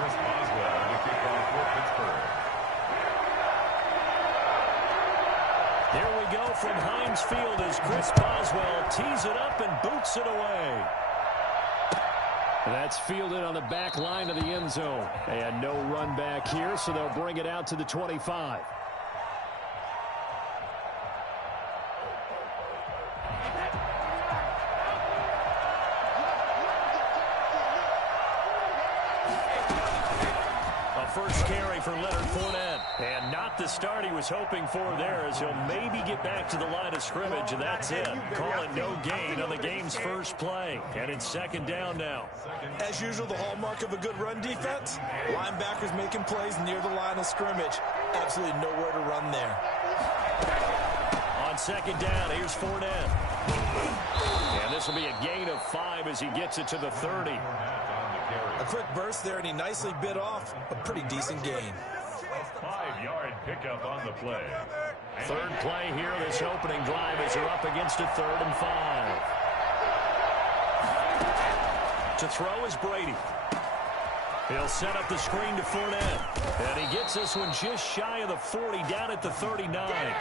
Chris Boswell to kick off for Pittsburgh. There we go from Heinz Field as Chris Boswell tees it up and boots it away. That's fielded on the back line of the end zone. And no run back here, so they'll bring it out to the 25. First carry for Leonard Fournette. And not the start he was hoping for there, as he'll maybe get back to the line of scrimmage, and that's it. Call it no gain on the game's first play. And it's second down now. As usual, the hallmark of a good run defense, linebackers making plays near the line of scrimmage. Absolutely nowhere to run there. On second down, here's Fournette. And this will be a gain of 5 as he gets it to the 30. A quick burst there, and he nicely bit off a pretty decent gain. 5-yard pickup on the play. Third play here, this opening drive as they're up against a 3rd and 5. To throw is Brady. He'll set up the screen to Fournette. And he gets this one just shy of the 40, down at the 39.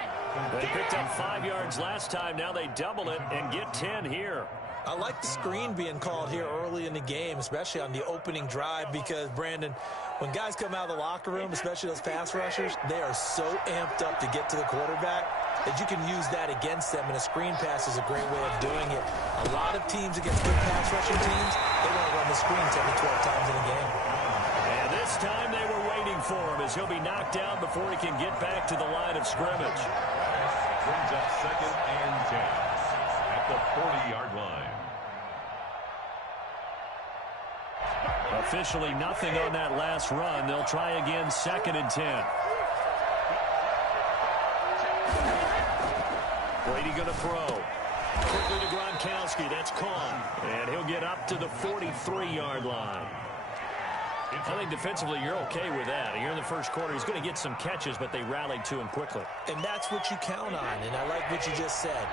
They picked up 5 yards last time. Now they double it and get 10 here. I like the screen being called here early in the game, especially on the opening drive, because, Brandon, when guys come out of the locker room, especially those pass rushers, they are so amped up to get to the quarterback that you can use that against them, and a screen pass is a great way of doing it. A lot of teams against good pass rushing teams, they want to run the screen 10 to 12 times in a game. And this time they were waiting for him, as he'll be knocked down before he can get back to the line of scrimmage. Brings up 2nd and 10 at the 40-yard line. Officially nothing on that last run. They'll try again, 2nd and 10. Brady going to throw. Quickly to Gronkowski. That's caught. And he'll get up to the 43-yard line. I think defensively you're okay with that. You're in the first quarter. He's going to get some catches, but they rallied to him quickly. And that's what you count on, and I like what you just said.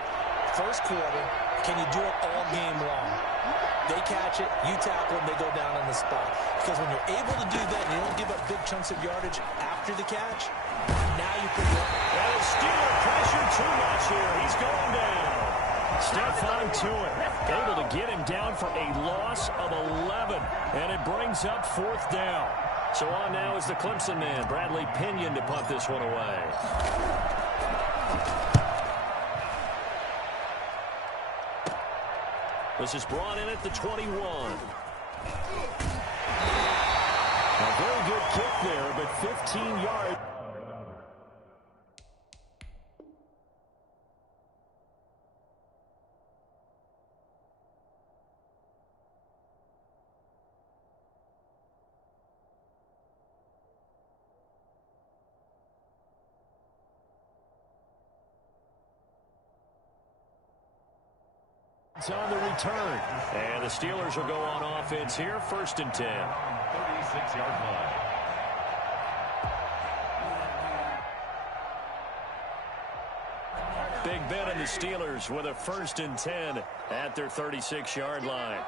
First quarter, can you do it all game long? They catch it, you tackle them, they go down on the spot. Because when you're able to do that and you don't give up big chunks of yardage after the catch, now you put it up. Well, Steeler pressure too much here. He's going down. Stephon Tuitt able to get him down for a loss of 11. And it brings up 4th down. So on now is the Clemson man, Bradley Pinion, to punt this one away. This is brought in at the 21. A very good kick there, but 15 yards. On the return. And the Steelers will go on offense here, 1st and 10. 36-yard line. Big Ben and the Steelers with a 1st and 10 at their 36-yard line.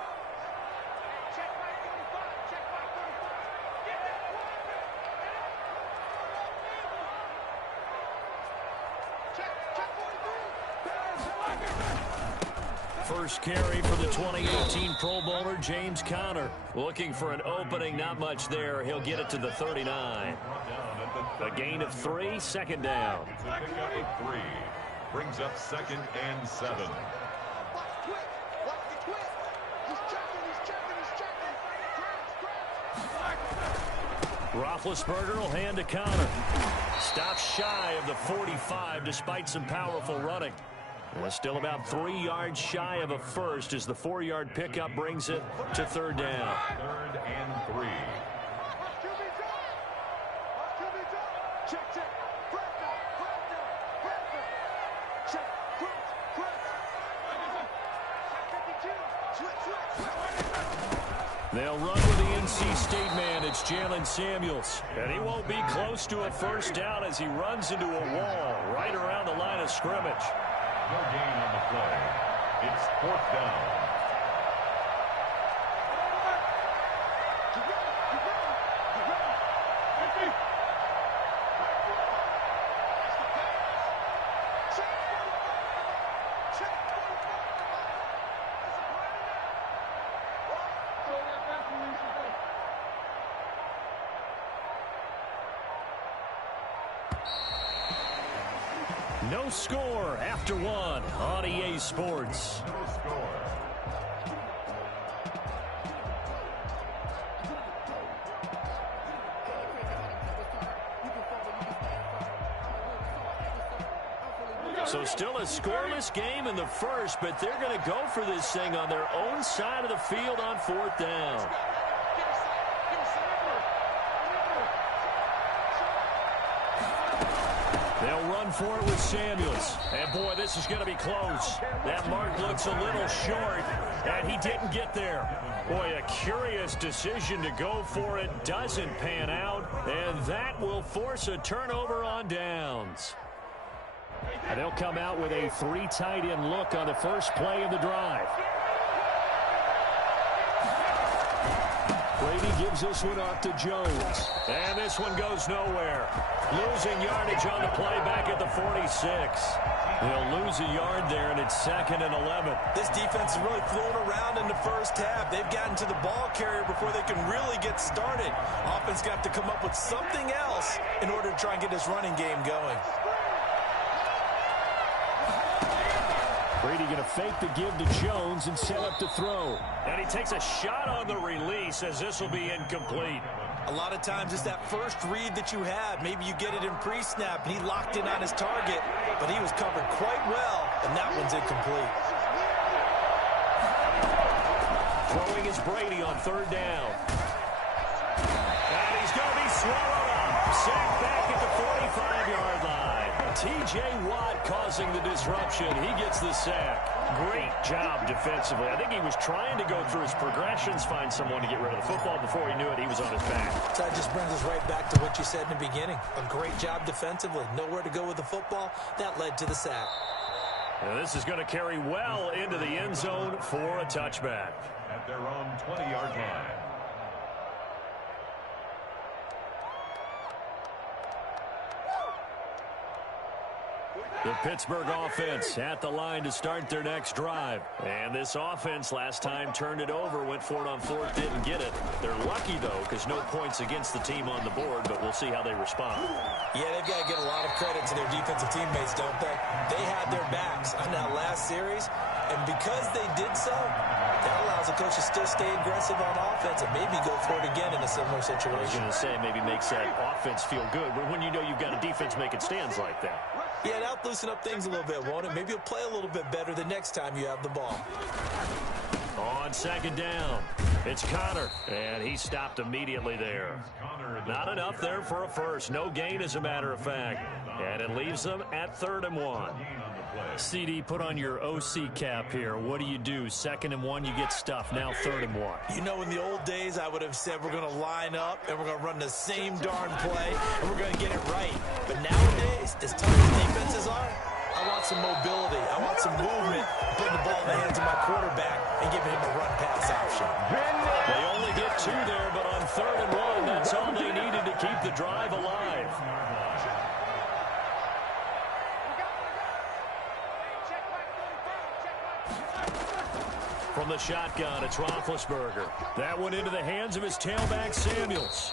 First carry for the 2018 Pro Bowler, James Conner. Looking for an opening, not much there. He'll get it to the 39. A gain of 3, 2nd down. It's a pickup of 3. Brings up 2nd and 7. Roethlisberger will hand to Conner. Stops shy of the 45 despite some powerful running. And still about 3 yards shy of a first as the 4-yard pickup brings it to 3rd down. 3rd and 3. They'll run with the NC State man. It's Jalen Samuels. And he won't be close to a first down as he runs into a wall right around the line of scrimmage. No gain on the play. It's 4th down. No score after one on EA Sports. No score. So still a scoreless game in the first, but they're going to go for this thing on their own side of the field on 4th down. They'll run for it with Samuels. And, boy, this is going to be close. That mark looks a little short, and he didn't get there. Boy, a curious decision to go for it. Doesn't pan out, and that will force a turnover on downs. And they'll come out with a 3 tight end look on the first play of the drive. Brady gives this one off to Jones. And this one goes nowhere. Losing yardage on the play back at the 46. They'll lose a yard there, and it's 2nd and 11. This defense is really flown around in the first half. They've gotten to the ball carrier before they can really get started. Offense got to come up with something else in order to try and get this running game going. Brady going to fake the give to Jones and set up to throw. And he takes a shot on the release as this will be incomplete. A lot of times it's that first read that you have. Maybe you get it in pre-snap, and he locked in on his target, but he was covered quite well, and that one's incomplete. Throwing is Brady on 3rd down. And he's going to be swallowed up. Sacked back at the 45-yard line. T.J. Watt causing the disruption. He gets the sack. Great job defensively. I think he was trying to go through his progressions, find someone to get rid of the football. Before he knew it, he was on his back. So that just brings us right back to what you said in the beginning. A great job defensively. Nowhere to go with the football. That led to the sack. Now this is going to carry well into the end zone for a touchback. At their own 20-yard line. The Pittsburgh offense at the line to start their next drive. And this offense last time turned it over, went for it on 4th, didn't get it. They're lucky, though, because no points against the team on the board, but we'll see how they respond. Yeah, they've got to get a lot of credit to their defensive teammates, don't they? They had their backs on that last series, and because they did so, that allows the coach to still stay aggressive on offense and maybe go for it again in a similar situation. I was going to say, maybe makes that offense feel good, but when you know you've got a defense making stands like that. Yeah, that'll loosen up things a little bit, won't it? Maybe you'll play a little bit better the next time you have the ball. On 2nd down, it's Connor, and he stopped immediately there. Not enough there for a first. No gain, as a matter of fact. And it leaves them at 3rd and 1. CD, put on your OC cap here. What do you do? 2nd and 1, you get stuffed. Now 3rd and 1. You know, in the old days, I would have said we're going to line up and we're going to run the same darn play and we're going to get it right. But nowadays, as tough as defenses are, I want some mobility. I want some movement, putting the ball in the hands of my quarterback and giving him a run-pass option. They only get 2 there, but on 3rd and 1, that's all they needed to keep the drive alive. From the shotgun, it's Roethlisberger. That one into the hands of his tailback, Samuels.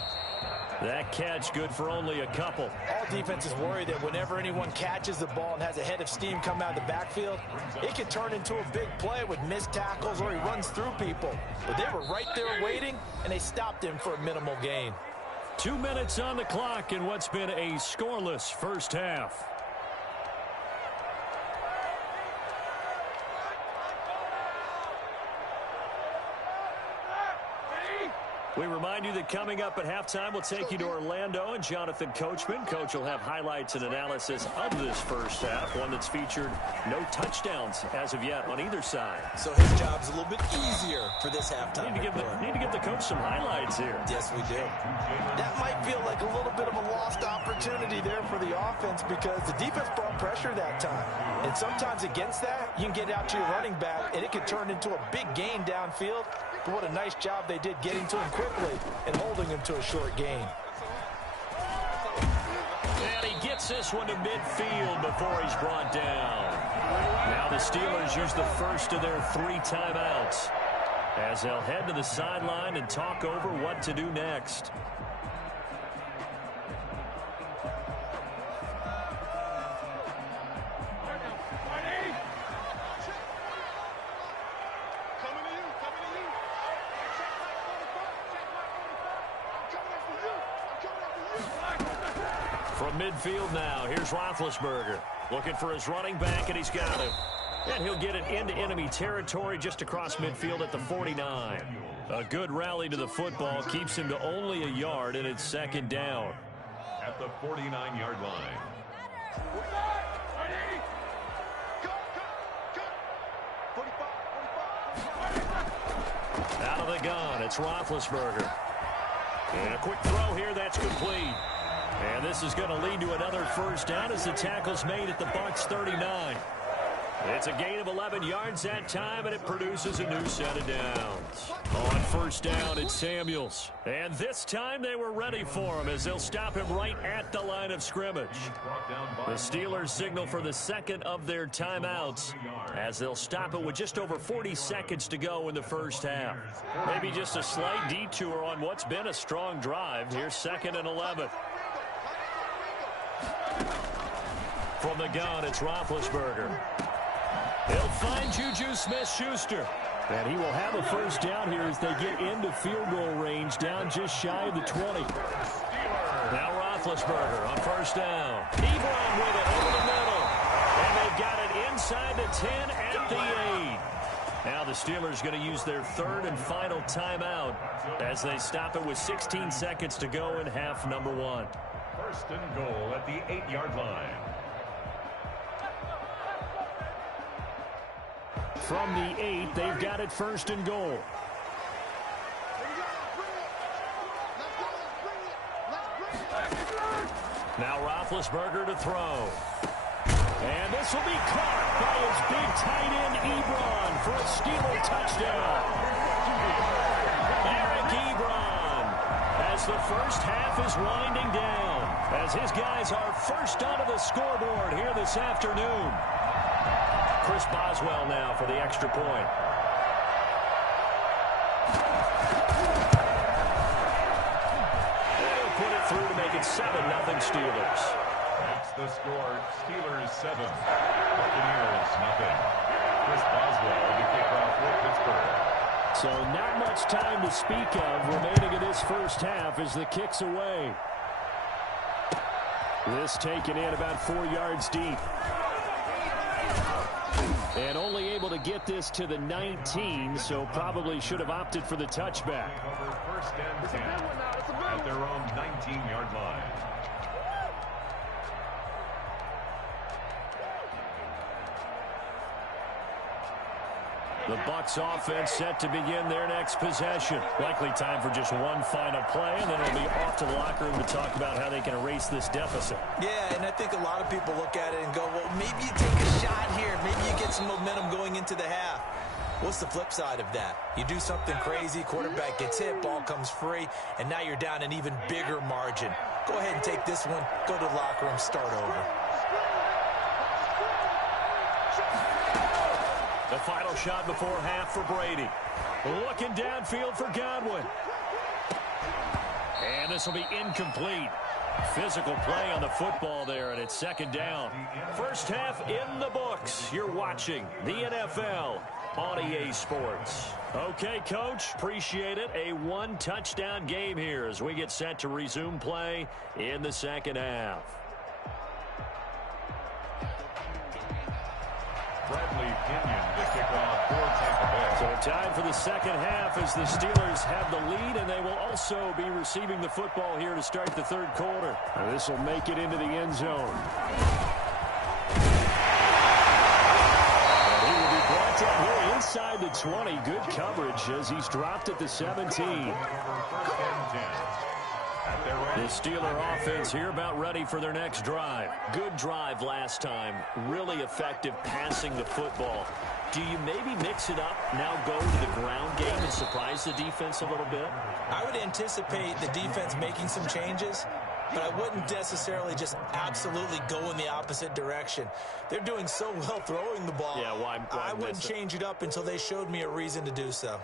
That catch good for only a couple. All defenses worry that whenever anyone catches the ball and has a head of steam come out of the backfield, it can turn into a big play with missed tackles or he runs through people. But they were right there waiting, and they stopped him for a minimal gain. 2 minutes on the clock in what's been a scoreless first half. We remind you that coming up at halftime, we'll take you to Orlando and Jonathan Coachman. Coach will have highlights and analysis of this first half, one that's featured no touchdowns as of yet on either side. So his job's a little bit easier for this halftime. Need to give the coach some highlights here. Yes, we do. That might feel like a little bit of a lost opportunity there for the offense because the defense brought pressure that time. And sometimes against that, you can get out to your running back, and it can turn into a big gain downfield. But what a nice job they did getting to him quickly and holding him to a short gain. And he gets this one to midfield before he's brought down. Now the Steelers use the first of their 3 timeouts as they'll head to the sideline and talk over what to do next. From midfield now, here's Roethlisberger. Looking for his running back, and he's got him. And he'll get it into enemy territory just across midfield at the 49. A good rally to the football keeps him to only a yard, and it's second down. At the 49-yard line. Out of the gun, it's Roethlisberger. And a quick throw here, that's complete. And this is going to lead to another first down as the tackle's made at the Bucks 39. It's a gain of 11 yards that time, and it produces a new set of downs. On first down, it's Samuels. And this time they were ready for him as they'll stop him right at the line of scrimmage. The Steelers signal for the second of their timeouts as they'll stop it with just over 40 seconds to go in the first half. Maybe just a slight detour on what's been a strong drive. Here's 2nd and 11. From the gun, it's Roethlisberger. He'll find Juju Smith-Schuster. And he will have a first down here as they get into field goal range down just shy of the 20. Now Roethlisberger on first down. Ebron with it over the middle. And they've got it inside the 10 at the 8. Now the Steelers going to use their third and final timeout as they stop it with 16 seconds to go in half number 1. First and goal at the 8-yard line. From the 8, they've got it first and goal. Now Roethlisberger to throw. And this will be caught by his big tight end Ebron for a Steeler touchdown. Eric Ebron as the first half is winding down as his guys are first onto the scoreboard here this afternoon. Chris Boswell now for the extra point. They'll put it through to make it 7-0 Steelers. That's the score. Steelers 7, Buccaneers 0. Chris Boswell to kick off for Pittsburgh. So not much time to speak of remaining in this first half as the kick's away. This taken in about 4 yards deep. And only able to get this to the 19, so probably should have opted for the touchback. Over first and 10 at their own 19-yard line. The Bucks offense set to begin their next possession. Likely time for just one final play, and then it'll be off to the locker room to talk about how they can erase this deficit. Yeah, and I think a lot of people look at it and go, well, maybe you take a shot here. Maybe you get some momentum going into the half. What's the flip side of that? You do something crazy, quarterback gets hit, ball comes free, and now you're down an even bigger margin. Go ahead and take this one, go to the locker room, start over. The final shot before half for Brady. Looking downfield for Godwin. And this will be incomplete. Physical play on the football there, and it's second down. First half in the books. You're watching the NFL on EA Sports. Okay, Coach, appreciate it. A one-touchdown game here as we get set to resume play in the second half. Bradley Pinion to kick off for Tampa Bay. So time for the second half as the Steelers have the lead, and they will also be receiving the football here to start the third quarter. This will make it into the end zone. And he will be brought down here inside the 20. Good coverage as he's dropped at the 17. First and 10. The Steeler offense here about ready for their next drive. Good drive last time. Really effective passing the football. Do you maybe mix it up, now go to the ground game and surprise the defense a little bit? I would anticipate the defense making some changes, but I wouldn't necessarily just absolutely go in the opposite direction. They're doing so well throwing the ball. Yeah, why I wouldn't change it up until they showed me a reason to do so.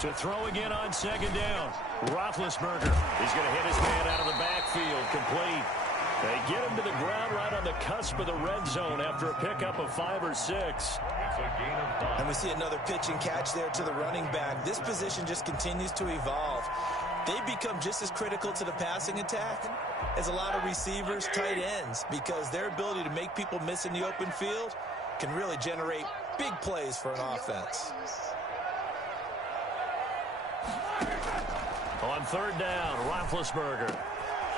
To throw again on second down. Roethlisberger. He's going to hit his man out of the backfield. Complete. They get him to the ground right on the cusp of the red zone after a pickup of 5 or 6. And we see another pitch and catch there to the running back. This position just continues to evolve. They become just as critical to the passing attack as a lot of receivers, tight ends, because their ability to make people miss in the open field can really generate big plays for an offense. On 3rd down, Roethlisberger.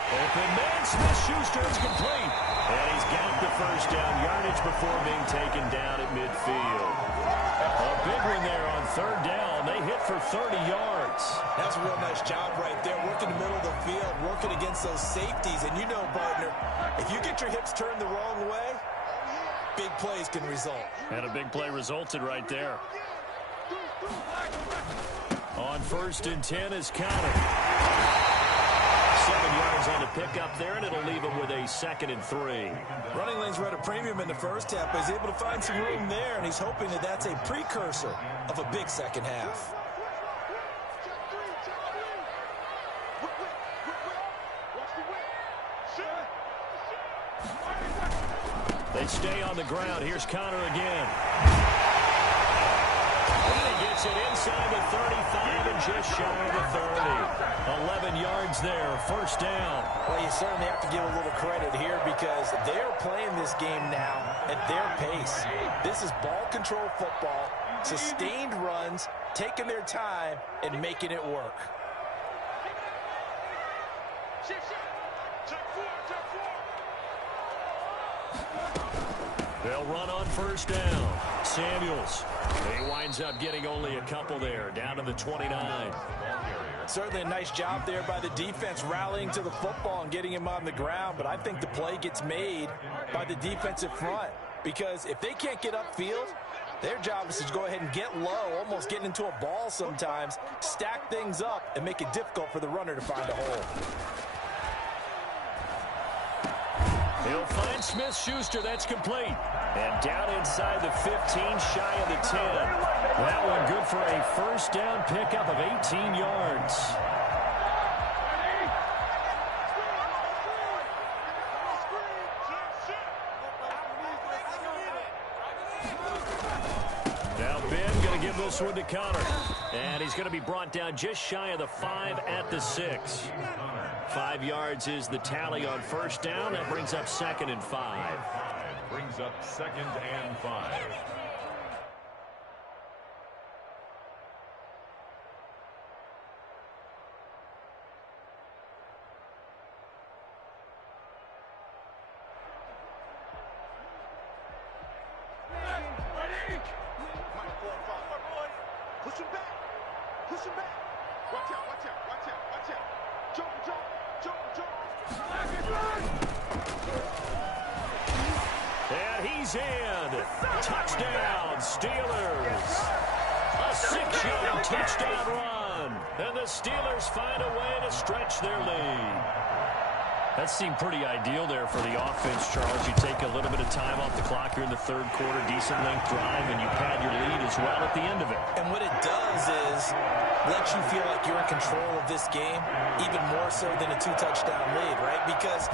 Open man, Smith-Schuster is complete. And he's got the first down yardage before being taken down at midfield. A big one there on 3rd down. They hit for 30 yards. That's a real nice job right there, working the middle of the field, working against those safeties. And you know, partner, if you get your hips turned the wrong way, big plays can result. And a big play resulted right there. On 1st and 10 is counted. 7 yards on the pickup there, and it'll leave him with a 2nd and 3. Running lanes were at a premium in the first half, but he's able to find some room there, and he's hoping that that's a precursor of a big second half. They stay on the ground. Here's Connor again. And he gets it inside the 35 and just shy of the 30. 11 yards there, 1st down. Well, you certainly have to give a little credit here because they're playing this game now at their pace. This is ball control football, sustained runs, taking their time, and making it work. They'll run on 1st down. Samuels. He winds up getting only a couple there, down to the 29. Certainly a nice job there by the defense rallying to the football and getting him on the ground, but I think the play gets made by the defensive front because if they can't get upfield, their job is to go ahead and get low, almost getting into a ball sometimes, stack things up, and make it difficult for the runner to find a hole. He'll find Smith-Schuster. That's complete. And down inside the 15, shy of the 10. That one good for a 1st down pickup of 18 yards. Now Ben going to give this one to Connor. And he's going to be brought down just shy of the 5 at the 6. 5 yards is the tally on 1st down. That brings up 2nd and 5. Brings up 2nd and 5. Push him back. Push him back. Watch out, watch out, watch out, watch out. Jump, jump, jump, jump. And he's in. Touchdown, Steelers. A 6-yard touchdown run. And the Steelers find a way to stretch their lead. That seemed pretty ideal there for the offense, Charles. You take a little bit of time off the clock here in the 3rd quarter, decent length drive, and you pad your lead as well at the end of it. And what it does is let you feel like you're in control of this game, even more so than a 2-touchdown lead, right? Because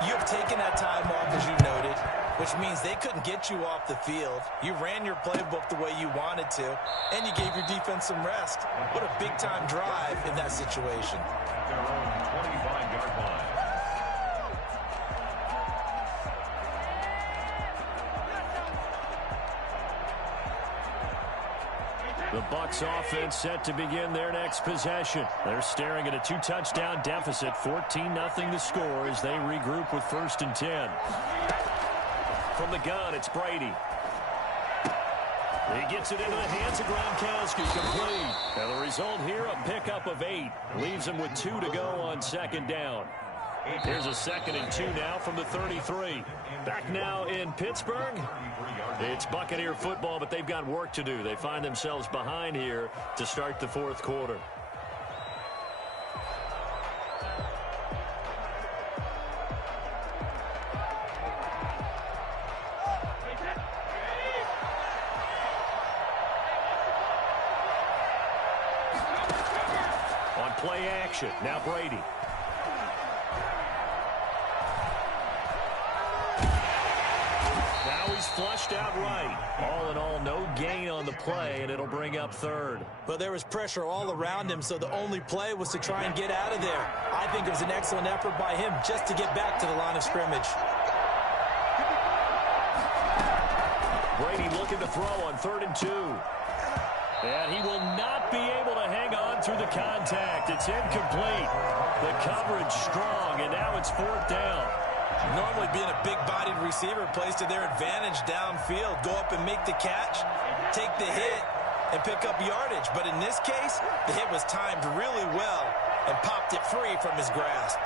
you have taken that time off, as you noted, which means they couldn't get you off the field. You ran your playbook the way you wanted to, and you gave your defense some rest. What a big-time drive in that situation. Their own 25-yard line. The Bucks offense set to begin their next possession. They're staring at a 2-touchdown deficit, 14-0 the score as they regroup with 1st and 10. From the gun, it's Brady. He gets it into the hands of Gronkowski, complete. And the result here, a pickup of 8. Leaves him with 2 to go on 2nd down. Here's a 2nd and 2 now from the 33. Back now in Pittsburgh. It's Buccaneer football, but they've got work to do. They find themselves behind here to start the 4th quarter. On play action, now Brady. is flushed out right. All in all, no gain on the play, and it'll bring up third. But there was pressure all around him, so the only play was to try and get out of there. I think it was an excellent effort by him just to get back to the line of scrimmage. Brady looking to throw on 3rd and 2. And he will not be able to hang on through the contact. It's incomplete. The coverage strong, and now it's 4th down. Normally being a big-bodied receiver plays to their advantage downfield. Go up and make the catch, take the hit, and pick up yardage. But in this case, the hit was timed really well and popped it free from his grasp.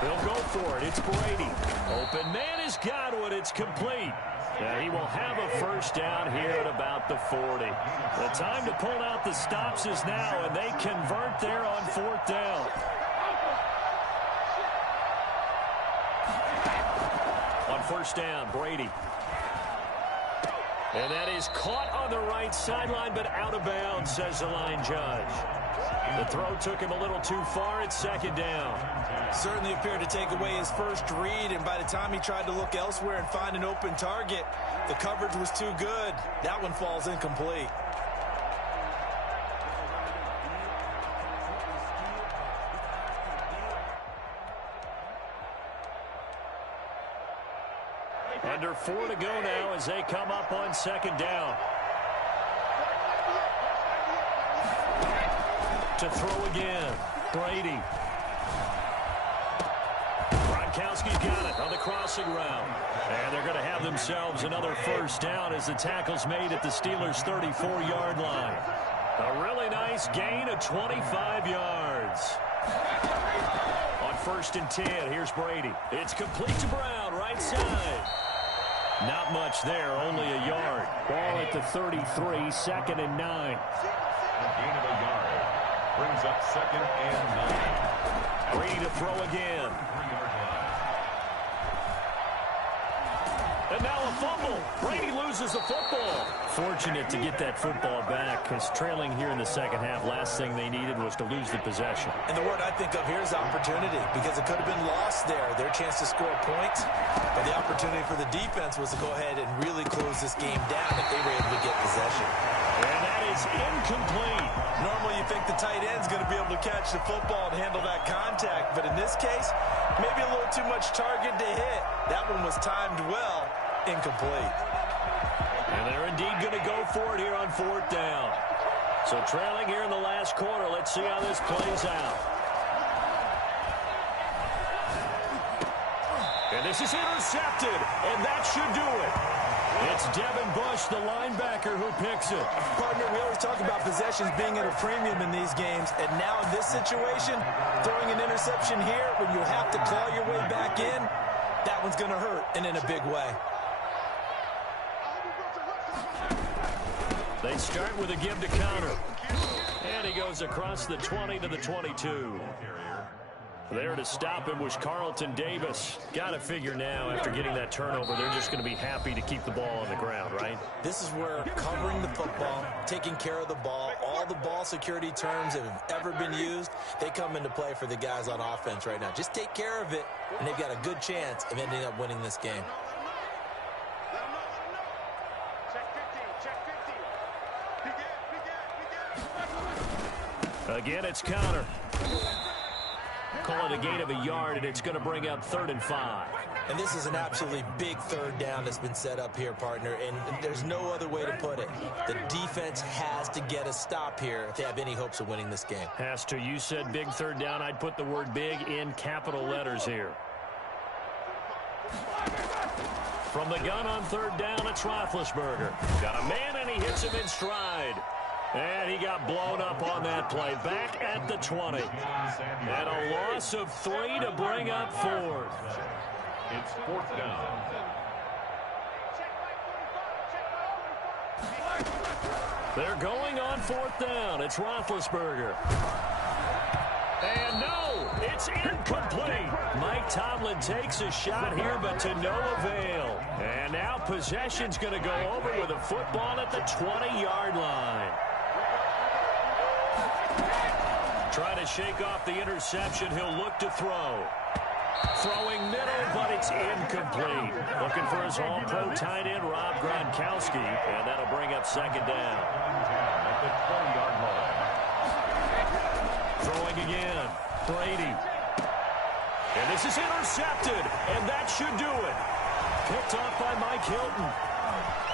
They'll go for it. It's Brady. Open man has got it. It's complete. And he will have a 1st down here at about the 40. The time to pull out the stops is now, and they convert there on 4th down. On 1st down, Brady. And that is caught on the right sideline, but out of bounds, says the line judge. The throw took him a little too far. It's 2nd down. Certainly appeared to take away his first read, and by the time he tried to look elsewhere and find an open target, the coverage was too good. That one falls incomplete. Under 4 to go now as they come up on 2nd down. To throw again, Brady. Gronkowski's got it on the crossing route. And they're going to have themselves another 1st down as the tackle's made at the Steelers' 34-yard line. A really nice gain of 25 yards. On 1st and 10, here's Brady. It's complete to Brown, right side. Not much there, only a yard. Ball at the 33, 2nd and 9. Gain of a yard. Brings up 2nd and 9. Brady to throw again. And now a fumble. Brady loses the football. Fortunate to get that football back, because trailing here in the 2nd half, last thing they needed was to lose the possession. And the word I think of here is opportunity, because it could have been lost there. Their chance to score points, but the opportunity for the defense was to go ahead and really close this game down if they were able to get possession. And that is incomplete. Normally you think the tight end's going to be able to catch the football and handle that contact, but in this case, maybe a little too much target to hit. That one was timed well, incomplete. And they're indeed going to go for it here on 4th down. So trailing here in the last quarter, let's see how this plays out. And this is intercepted, and that should do it. It's Devin Bush, the linebacker, who picks it. Partner, we always talk about possessions being at a premium in these games, and now in this situation, throwing an interception here when you have to claw your way back in, that one's going to hurt, and in a big way. They start with a give to counter. And he goes across the 20 to the 22. There to stop him was Carlton Davis. Got to figure now, after getting that turnover, they're just going to be happy to keep the ball on the ground, right? This is where covering the football, taking care of the ball, all the ball security terms that have ever been used, they come into play for the guys on offense right now. Just take care of it, and they've got a good chance of ending up winning this game. Again, it's counter. Call it a gain of a yard, and it's going to bring up 3rd and 5. And this is an absolutely big 3rd down that's been set up here, partner, and there's no other way to put it. The defense has to get a stop here if they have any hopes of winning this game. Has to. You said big 3rd down. I'd put the word big in capital letters here. From the gun on 3rd down, it's Roethlisberger. Got a man, and he hits him in stride. And he got blown up on that play. Back at the 20. And a loss of 3 to bring up 4th. It's 4th down. They're going on 4th down. It's Roethlisberger. And no, it's incomplete. Mike Tomlin takes a shot here, but to no avail. And now possession's going to go over with a football at the 20-yard line. Trying to shake off the interception. He'll look to throw. Throwing middle, but it's incomplete. Looking for his all-pro tight end, Rob Gronkowski, and that'll bring up second down. Throwing again. Brady. And this is intercepted, and that should do it. Picked off by Mike Hilton.